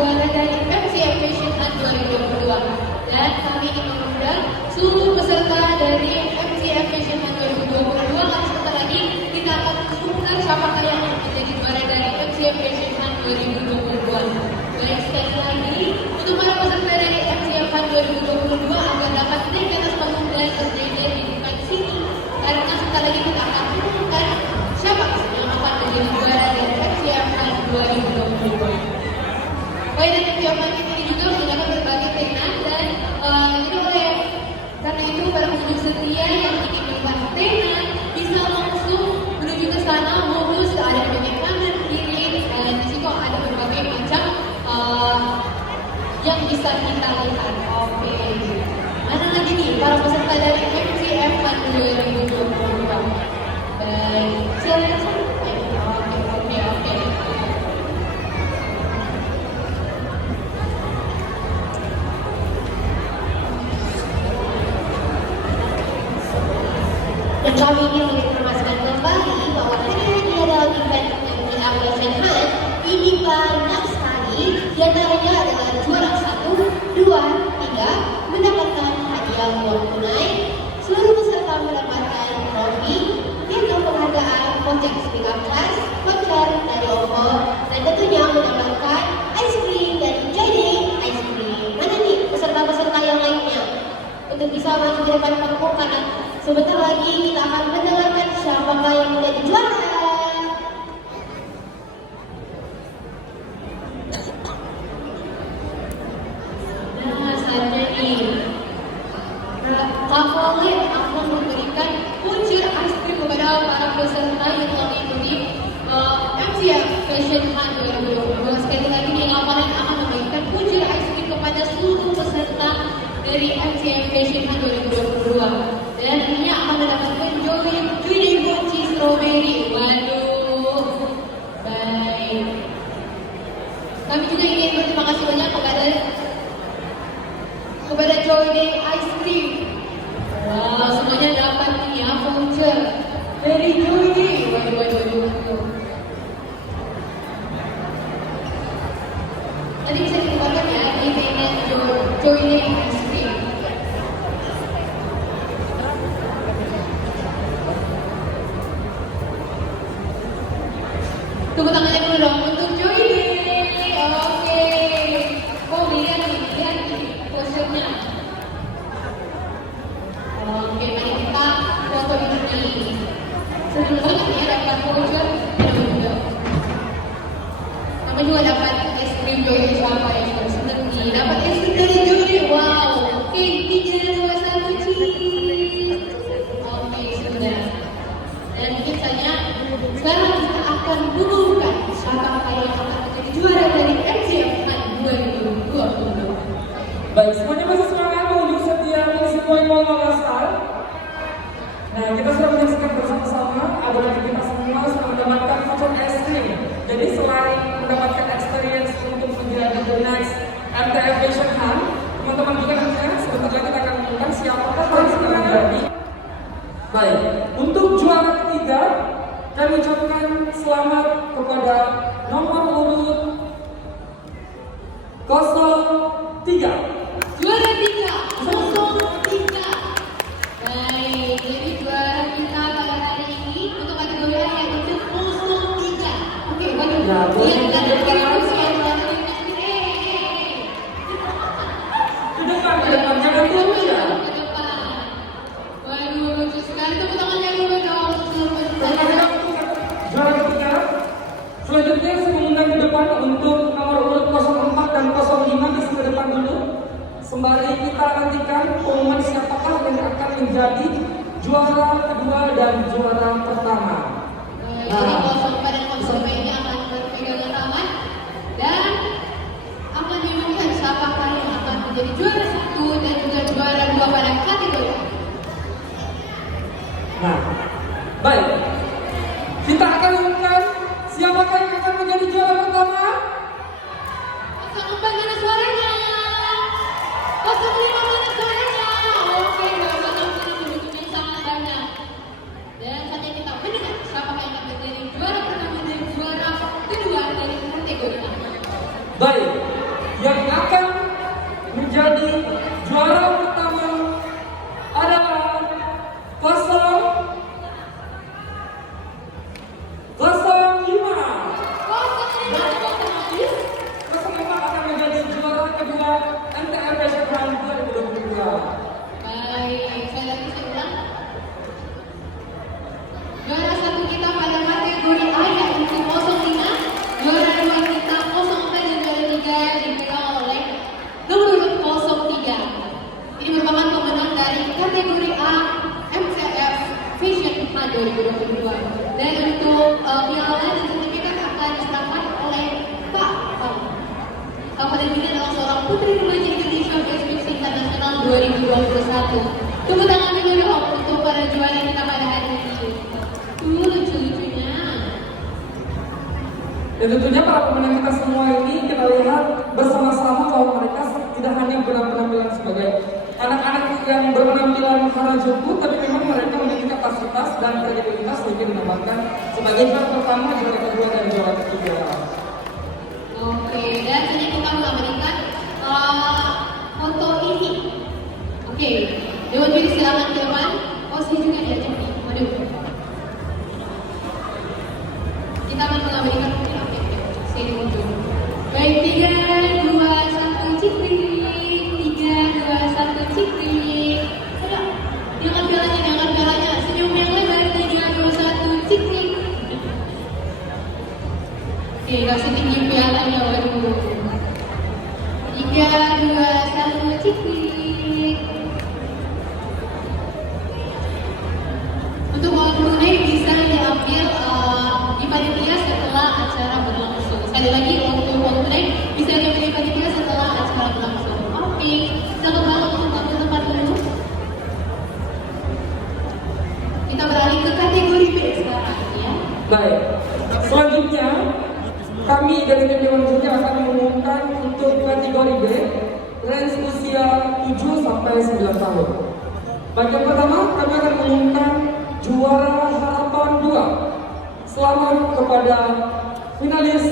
juara dari MCF Fashion Hunt 2022. Dan kami ingin mengundang seluruh peserta dari MCF Fashion Hunt 2022. Karena sebentar lagi kita akan mengumumkan siapakah yang menjadi juara dari MCF Fashion Hunt 2022. Baik, sekali lagi untuk para peserta dari MCF Hunt 2022 agar dapat naik ke atas panggung dan berdiri di depan sini, karena sebentar lagi kita akan mengumumkan siapa yang akan menjadi juara dari MCF Hunt 2022. Baik, dan MCF Hunt ini juga menggunakan berbagai tenan dan jadi oleh karena itu para pengunjung setia yang ingin melihat tenan bisa langsung menuju ke sana, mulus ke arah bagian kanan kiri, dan di situ ada berbagai macam yang bisa kita lihat. Oke, mana lagi nih para peserta dari MCF Hunt 2022? Baik, silakan. Oke. Dan kami ingin menginformasikan kembali bahwa hadiah dalam event MCF Fashion Hunt ini banyak sekali. Di antaranya adalah juara 1, 2, 3 mendapatkan hadiah uang tunai. Seluruh peserta mendapatkan trofi, piagam penghargaan, voucher speak up class, voucher dari OVO, dan tentunya mendapatkan ice cream dari Joy Ice Cream. Mana nih peserta-peserta yang lainnya? Untuk bisa maju ke depan panggung karena sebentar lagi kita akan mendengarkan siapakah yang menjadi juara. Nah, saatnya nih Kak Khalid akan memberikan voucher ice cream kepada para peserta yang telah mengikuti MCF Fashion Hunt 2022. Sekali lagi nih, Kak Khalid akan memberikan voucher ice cream kepada seluruh peserta dari MCF Fashion Hunt 2022. Dan ini akan mendapatkan Joy Mochi Strawberry. Waduh, baik. Kami juga ingin berterima kasih banyak kepada Joy Ice Cream. Wow, semuanya dapat nih ya voucher dari Joy. Waduh. Nanti bisa dikeluarkan ya di tenan Joy Ice Cream. Tepuk tangannya dulu dong untuk Joy. Oke. Oh, lihat nih posternya. Oke, mari kita foto ini. Senang banget ya dapat voucher. Kami juga dapat es krim Joy apa ya? Senang nih dapat es krim dari Joy. Wow. Oke, 3, 2, 1, cheese. Oke, sudah. Dan mungkin saja sekarang kita akan mengumumkan siapakah yang akan menjadi juara dari MCF Hunt 2022. Baik, semuanya masih semangat pengunjung setia Misi Point Mall Makassar. Nah, kita sudah menyaksikan bersama-sama agar kita semua sudah mendapatkan voucher es krim. Jadi selain mendapatkan experience untuk menjadi the next MCF Fashion Hunt, teman-teman juga nantinya sebentar lagi kita akan mengumumkan siapakah yang akan menjadi. Baik, untuk juara ketiga kami ucapkan selamat kepada nomor urut 03. Juara 3, 03. Baik, jadi juara kita pada hari ini untuk kategori A yaitu 03. Oke, bagus. Ya, boleh Lihat kita kanan lihat. kiri semua. Ke depan, jangan turun ya. Ke depan. Waduh, lucu sekali. Tepuk tangannya dulu dong. Juara ketiga. Selanjutnya saya mengundang ke depan untuk nomor urut 04 dan 05 di sebelah depan dulu. Sembari kita nantikan pengumuman siapakah yang akan menjadi juara kedua dan juara pertama. Jadi 04 dan 05 ini akan berpegangan tangan dan akan diumumkan siapakah yang akan menjadi juara 1 dan juga juara 2 pada kategori. Nah, baik. Kita akan umumkan siapakah yang akan menjadi juara pertama. 04 mana suaranya? 05 mana suaranya? Oke, nggak usah tahu ini pendukungnya sangat banyak. Dan saatnya kita mendengar siapakah yang akan menjadi juara 2021. Tepuk tangan dulu dong untuk para juara kita pada hari ini. Lucu-lucunya. Dan tentunya para pemenang kita semua ini kita lihat bersama-sama bahwa mereka tidak hanya berpenampilan sebagai anak-anak yang berpenampilan Harajuku, tapi memang mereka memiliki kapasitas dan kredibilitas sehingga dinamakan sebagai juara pertama, juara kedua, dan juara ketiga. Oke, dan ini kita memberikan foto ini. Oke, Dewan Juri silakan ke depan. Oh, sini juga diajak nih. Waduh. Kita akan memberikan sini untuk. Baik, 3, 2, 1, cikrik. 3, 2, 1, cikrik. Ayo, diangkat pialanya. Senyum yang lebar. 3, 2, 1, cikrik. Oke, kasih tinggi pialanya, waduh. 3, 2, 1, cikrik. Untuk uang tunai bisa diambil di panitia setelah acara berlangsung. Sekali lagi, untuk uang tunai bisa diambil di panitia setelah acara berlangsung. Oke, selamat malam untuk tempat dulu. Kita beralih ke kategori B sekarang ya. Baik, selanjutnya kami dari tim Dewan Juri akan mengumumkan untuk kategori B range usia 7 sampai 9 tahun. Bagian pertama kami akan mengumumkan juara harapan 2. Selamat kepada finalis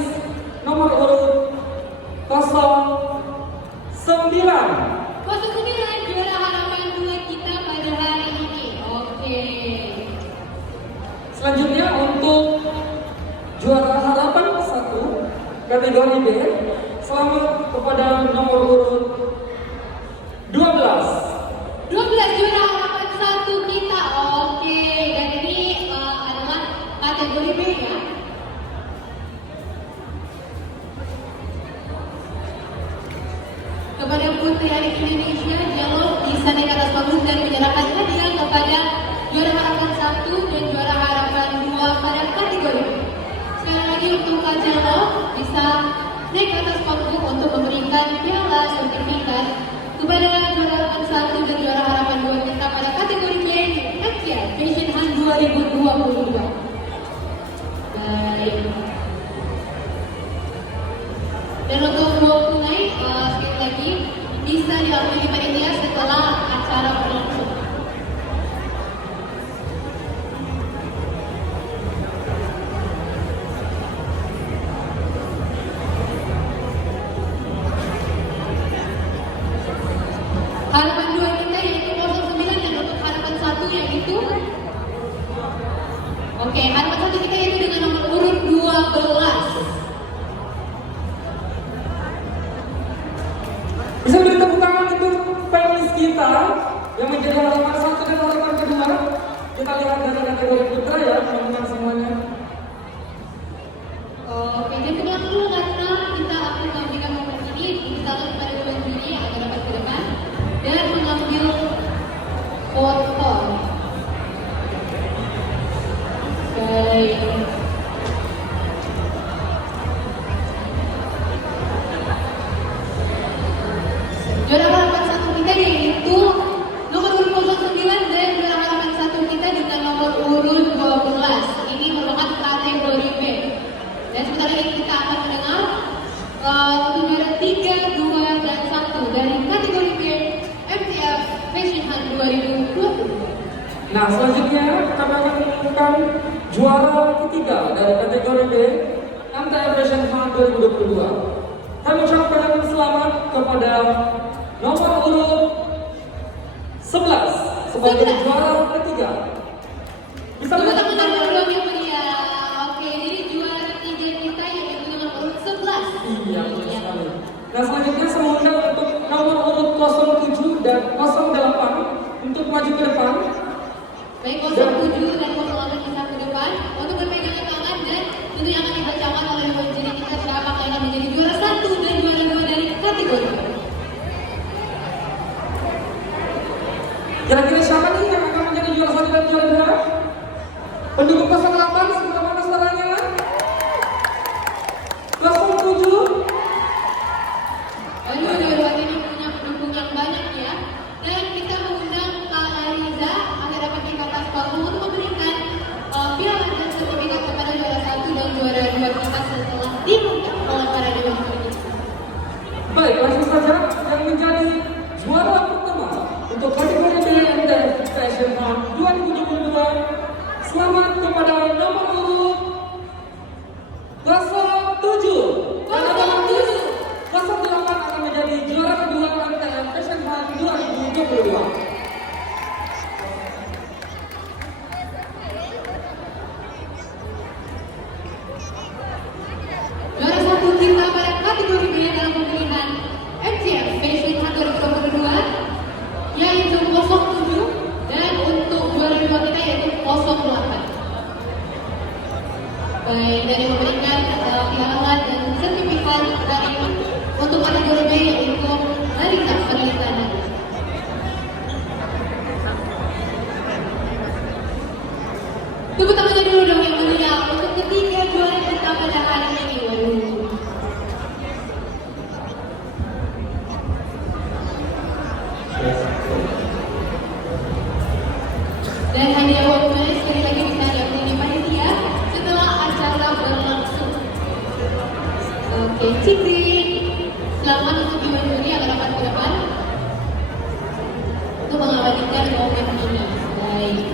nomor urut 09. 09 juara harapan 2 kita pada hari ini. Oke. Selanjutnya untuk juara harapan 1 kategori B, selamat kepada nomor urut 12. 12 juara harapan 1 kita. Oke, dan ini adalah kategori B ya. Kepada Putri Adik Indonesia, dialog bisa naik atas panggung dan menyerahkan hadiah kepada juara harapan 1 dan juara harapan 2 pada kategori B. Sekali lagi untuk Kak Jalo bisa naik ke atas panggung untuk memberikan piala sertifikat kepada juara harapan 1 dan juara harapan 2 kita pada kategori B MTI Fashion Hunt 2022. Baik. Dan untuk uang tunai sekali lagi bisa diambil di panitia setelah acara berlangsung. Harapan 2 kita yaitu 09 dan untuk harapan 1 yaitu oke, harapan 1 kita yaitu dengan nomor urut 12. Bisa beri tepuk tangan untuk panelis kita yang menjadi harapan 1 dan harapan kedua. Kita lihat dari kategori putra ya, teman-teman semuanya. Oke, jadi tenang dulu karena kita akan memberikan momen ini misalkan kepada Dewan Juri agar dapat ke depan dan mengambil foto. Baik. Juara harapan 1 kita yaitu nomor urut 09 dan juara harapan 1 kita dengan nomor urut 12. Ini merupakan kategori B. Dan sebentar lagi kita akan mendengar untuk juara 3, 2, dan 1 dari kategori B MTF Fashion Hunt 2020. Nah, selanjutnya kami akan mengumumkan juara ketiga dari kategori B MTF Fashion Hunt 2022. Kami ucapkan selamat kepada nomor urut 11 sebagai juara ketiga. Bisa Tepuk beri tangan dulu yang mulia. Oke, jadi juara 3 kita yaitu dengan urut 11. Iya, betul sekali. Nah, selanjutnya saya mengundang untuk nomor urut 07 dan 08 untuk maju ke depan. Baik 07 dan 08 bisa ke depan untuk berpegangan tangan dan tentunya akan dibacakan oleh Dewan Juri kita siapa yang akan menjadi juara 1 dan juara 2 dari kategori. Kira-kira siapa nih yang akan menjadi juara 1 dan juara 2? Pendukung 08 sebelah mana suaranya? 07. Aduh, Dewan ini punya pendukung yang banyak ya. Dan kita Baik, langsung saja yang menjadi juara pertama untuk kategori BNDF Fashion Hunt 2022. Selamat kepada nomor urut 07. Karena nomor 08 akan menjadi juara kedua MTF Fashion Hunt 2022. Juara satu kita pada kategori B dalam pemilihan MTF Fashion Hunt 2022 yaitu 07, dan untuk juara dua kita yaitu 08. Baik, dari memberikan piala dan sertifikat dari untuk kategori B yaitu Marita Perlintana. Tepuk tangannya dulu dong yang mulia untuk ketiga juara kita pada hari ini. Waduh. Dan hadiah uangnya sekali lagi bisa diambil di panitia setelah acara berlangsung. Oke, Cikri, selamat untuk dibanjuri agar dapat ke depan untuk mengabadikan momen ini. Baik.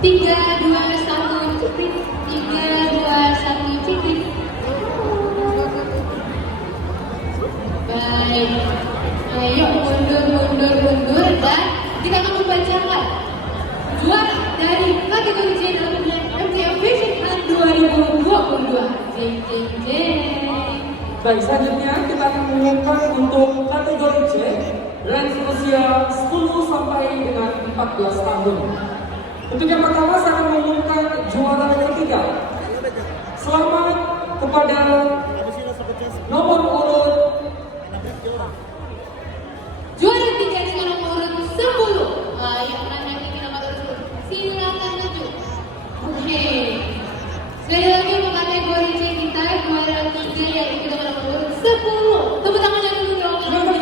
Tiga, dua, satu, Cikri. 3, 2, 1, Cikri. Baik. Ayo mundur dan kita akan membacakan juara dari kategori C dalam pemilihan MTF Fashion Hunt 2022. Jeng jeng jeng. Baik, selanjutnya kita akan mengumumkan untuk kategori C range usia 10 sampai dengan 14 tahun. Untuk yang pertama saya akan mengumumkan juara ketiga. Selamat kepada nomor urut Juara tiga dengan nomor urut 10. Yang mana ini nomor urut 10? Silakan maju. Oke. Sekali lagi untuk kategori C kita juara tiga yaitu nomor urut 10. Tepuk tangannya dulu dong. nomor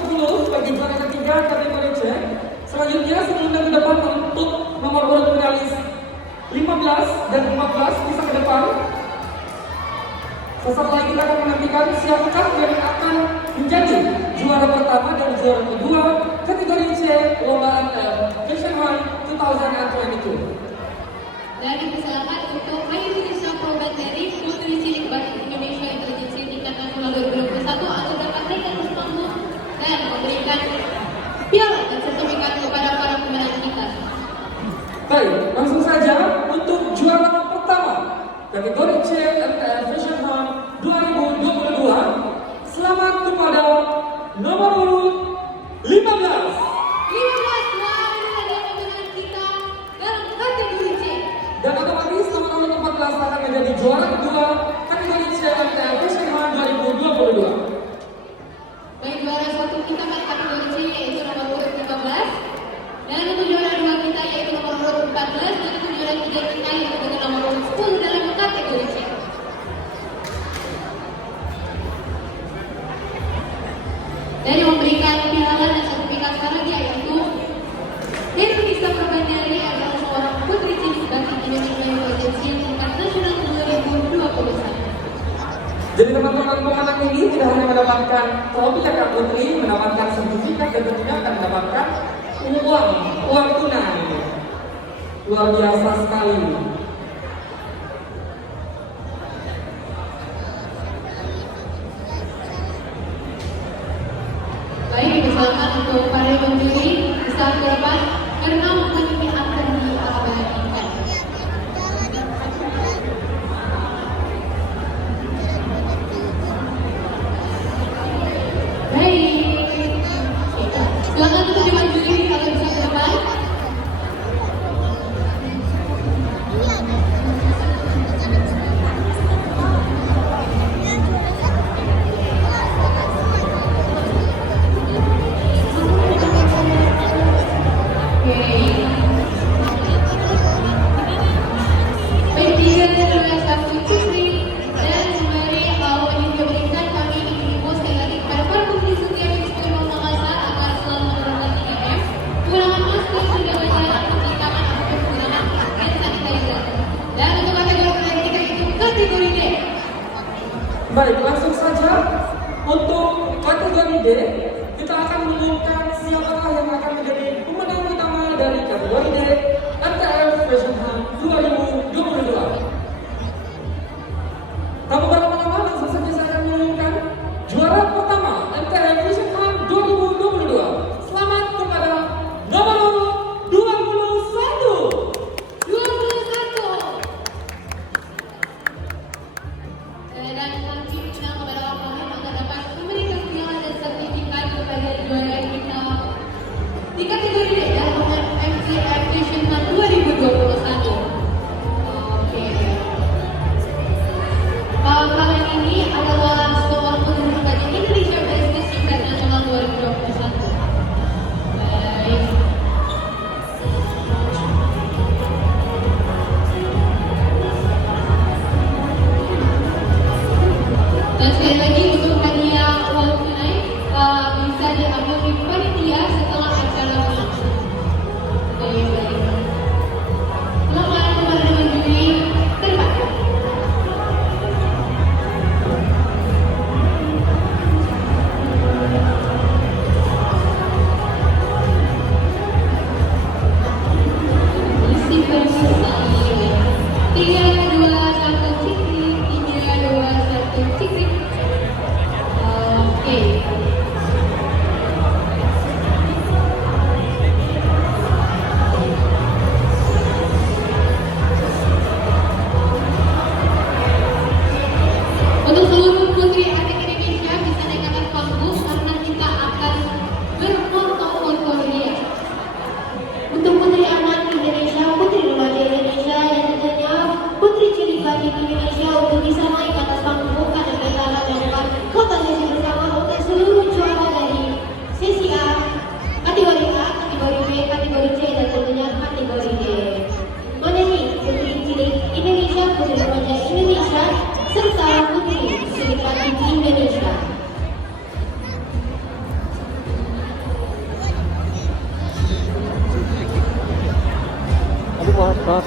10 sebagai juara ketiga kategori C. Selanjutnya sebelumnya ke depan untuk nomor urut finalis 15 dan 14 bisa ke depan. Sesaat lagi kita akan menantikan siapakah yang akan menjadi juara pertama dan juara kedua kategori C Lomba MTF Fashion Hunt 2022. Dan dipersilakan untuk Ayu Indonesia Probandari Putri Cilik Batik Indonesia Intelijensi Tingkat Nasional 2021 agar dapat naik atas panggung dan memberikan piala dan sertifikat kepada para pemenang kita. Baik, langsung saja untuk juara pertama kategori C MTF Fashion Hunt 2022. Selamat kepada nomor urut 15. 15 juara adalah pemenang kita dalam kategori C. Dan otomatis nomor urut 14 akan menjadi juara kedua kategori C MTF Fashion Hunt 2022. Baik, juara satu kita pada kategori C yaitu nomor urut 15. Dan untuk juara dua kita yaitu nomor urut 14. Dan untuk juara tiga kita yaitu dengan nomor urut 10 dalam kategori C. Dari memberikan piala dan sertifikat sekarang dia yaitu Dewi Nisa Probandari adalah seorang putri cilik batik Indonesia Intelijensi Tingkat Nasional 2021. Jadi teman-teman pemenang ini tidak hanya mendapatkan trofi kakak putri, mendapatkan sertifikat dan tentunya akan mendapatkan uang tunai. Luar biasa sekali. Baik, dipersilakan untuk para penjuri bisa ke depan karena momen ini akan diabadikan. Baik, silakan untuk dimanjuri kalau bisa ke depan. Baik, langsung saja untuk kategori D, kita akan mengumumkan siapakah yang akan menjadi pemenang utama dari kategori D MTF Fashion Hunt 2022. Tanpa berlama-lama, langsung saja saya akan mengumumkan juara pertama MTF Fashion Hunt 2022. Selamat kepada nomor 21. 21. Dan kami undang kepada orang yang akan dapat memberikan piala dan sertifikat kepada juara kita di kategori D dalam MTF Fashion Hunt 2021. Oke. Kalian ini adalah seorang penulis dari Indonesia Business International 2021. Baik. Dan sekali lagi untuk hadiah uang tunai bisa diambil di panitia setelah acara berlangsung. Baik. Selamat kepada teman juri terbaik. Isi bersama 3, 2, 1 cikrik, 3, 2, 1 cikrik. Oke. Untuk seluruh putri anak Indonesia bisa naik atas panggung karena kita akan berfoto-foto dia. Untuk putri anak Indonesia, putri remaja Indonesia, dan tentunya putri cilik batik Indonesia untuk bisa naik ke atas panggung karena kita akan melakukan foto sesi bersama untuk seluruh juara dari sesi A, kategori A, kategori B, kategori C, dan tentunya kategori D. Mana nih putri cilik Indonesia, putri remaja Indonesia, serta putri cilik batik Indonesia. Aduh, maaf.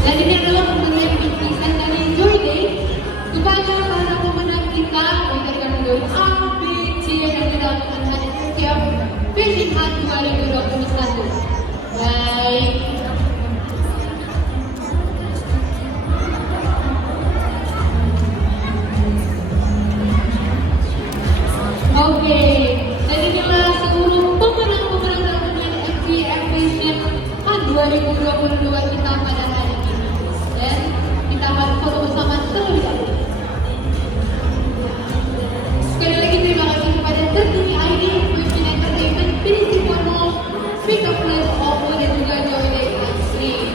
Dan ini adalah pemberian bingkisan dari Joy Day kepada para pemenang kita baik dari kategori A, B, C, dan juga pemenang MTF Fashion Hunt 2021. Baik. Oke, dan inilah seluruh pemenang-pemenang dalam undian MTF Fashion Hunt 2022 kita pada hari ini. Dan kita akan foto bersama terlebih dahulu. Sekali lagi terima kasih kepada Tertuni ID, Fashion Entertainment, Pinisi Formal, Pick Up Place, Oppo, dan juga Joy Day Asli.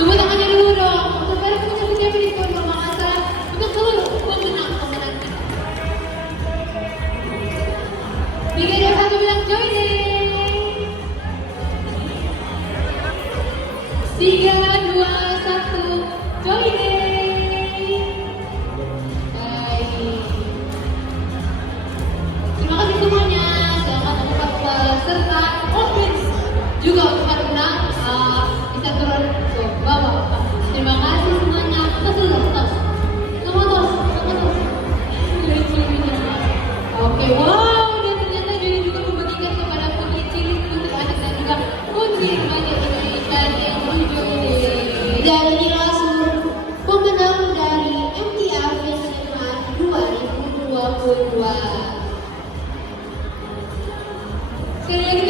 Tepuk tangannya dulu dong untuk para pemenang Pinisi Formal Makassar, untuk seluruh pemenang-pemenang kita. Tiga, dua, satu, bilang Joy Day. 3, 2, 1, Joy Day. Baik. Terima kasih semuanya. Selamat berpuasa serta open juga untuk para pemenang bisa turun ke bawah. Terima kasih semuanya. Betul, tos. Semua tos. Oke, wow, dan ternyata Joy juga membagikan kepada putri cilik, putri anak, dan juga putri remaja Indonesia yang Joy Day. Dan inilah seluruh pemenang dari MTF Fashion Hunt 2022. Sekali lagi